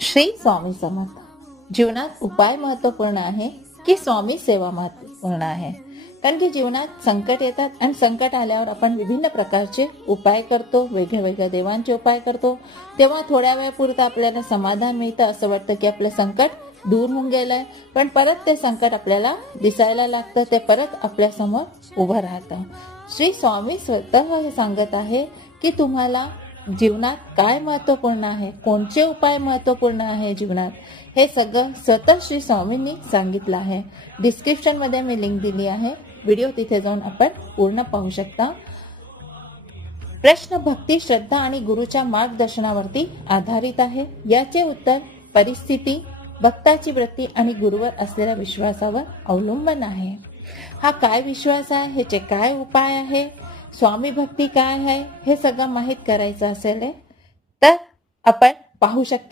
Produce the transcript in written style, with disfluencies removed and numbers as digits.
श्री स्वामी समर्थ। जीवनात उपाय महत्वपूर्ण आहे की स्वामी सेवा महत्वपूर्ण आहे? कारण की जीवनात संकट येतात आणि संकट आल्यावर आपण विभिन्न प्रकारचे उपाय करतो, वेगवेगळ्या देवांचे उपाय करतो। तेव्हा थोड्या वेळापुरतं आपल्याला समाधान मिळतं, असं वाटतं की आपलं संकट दूर होऊन गेलंय, पण परत ते संकट आपल्याला दिसायला लागतं, ते परत आपल्या समोर उभं राहतं। श्री स्वामी स्वतः हे सांगत आहे की तुम्हाला जीवनात काय महत्वपूर्ण आहे, कोणते उपाय महत्वपूर्ण आहे जीवनात, हे सगळं स्वतः श्री स्वामींनी सांगितलं आहे। डिस्क्रिप्शन मध्ये मी लिंक दिली आहे, व्हिडिओ तिथे जाऊन आपण पूर्ण पाहू शकता। प्रश्न भक्ती, श्रद्धा आणि गुरुच्या मार्गदर्शनावरती आधारित आहे। याचे उत्तर परिस्थिती, भक्ताची वृत्ती आणि गुरुवर असलेल्या विश्वासावर अवलंबून आहे। हा काय विश्वास आहे, ह्याचे काय उपाय आहे, स्वामी भक्ती काय आहे, हे सगळं माहित करायचं असेल तर आपण पाहू शकता।